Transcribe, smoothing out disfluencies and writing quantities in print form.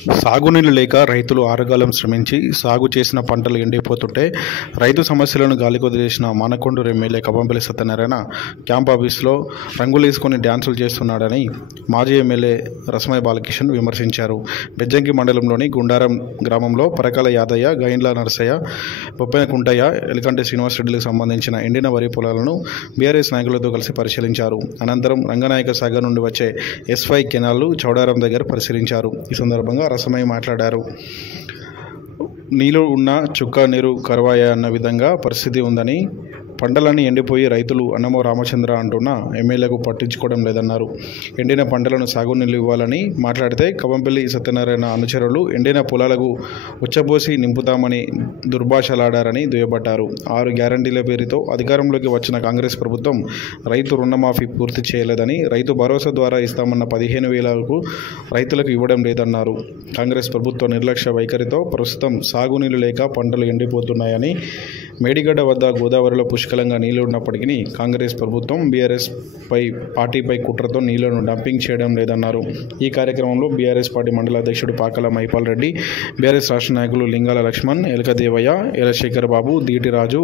సాగునీళ్లు లేక రైతులు ఆరుగాలం శ్రమించి సాగు చేసిన పంటలు ఎండిపోతుంటే రైతు సమస్యలను గాలికొదిలేసిన మానకొండూరు ఎమ్మెల్యే కవంపల్లి సత్యనారాయణ క్యాంప్ ఆఫీసులో రంగులేసుకొని డ్యాన్సులు చేస్తున్నాడని మాజీ ఎమ్మెల్యే రసమయ్య బాలకిషన్ విమర్శించారు. బెజ్జంకి మండలంలోని గుండారం గ్రామంలో పరకాల యాదయ్య, గైండ్ల నరసయ్య, బొప్పెన కుంటయ్య, ఎలకంటి శ్రీనివాసరెడ్డిలకు సంబంధించిన ఎండిన వరి పొలాలను బీఆర్ఎస్ నాయకులతో కలిసి పరిశీలించారు. అనంతరం రంగనాయక సాగర్ నుండి వచ్చే S5 కెనాల్ను చౌడారం దగ్గర పరిశీలించారు. ఈ సందర్భంగా రసమయ్య మాట్లాడారు. నీళ్లు ఉన్న చుక్క నీరు కరువాయన్న విధంగా పరిస్థితి ఉందని, పంటలన్నీ ఎండిపోయి రైతులు అన్నమో రామచంద్ర అంటున్నా ఎమ్మెల్యేకు పట్టించుకోవడం లేదన్నారు. ఎండిన పంటలను సాగునీళ్లు ఇవ్వాలని మాట్లాడితే కవంపల్లి సత్యనారాయణ అనుచరులు ఎండిన పొలాలకు ఉచ్చబోసి నింపుతామని దుర్భాషలాడారని దుయ్యబట్టారు. 6 గ్యారంటీల పేరుతో అధికారంలోకి వచ్చిన కాంగ్రెస్ ప్రభుత్వం రైతు రుణమాఫీ పూర్తి చేయలేదని, రైతు భరోసా ద్వారా ఇస్తామన్న 15,000కు రైతులకు ఇవ్వడం లేదన్నారు. కాంగ్రెస్ ప్రభుత్వ నిర్లక్ష్య వైఖరితో ప్రస్తుతం సాగునీళ్లు లేక పంటలు ఎండిపోతున్నాయని, మేడిగడ్డ వద్ద గోదావరిలో పుష్కలంగా నీళ్లు ఉన్నప్పటికీ కాంగ్రెస్ ప్రభుత్వం బీఆర్ఎస్ పార్టీపై కుట్రతో నీళ్లను డంపింగ్ చేయడం లేదన్నారు. ఈ కార్యక్రమంలో బీఆర్ఎస్ పార్టీ మండల అధ్యక్షుడు పాకల మైపాల్ రెడ్డి, బీఆర్ఎస్ రాష్ట్ర నాయకులు లింగాల లక్ష్మణ్, ఎలక దేవయ్య, ఎలశేఖర్ బాబు, దీటి రాజు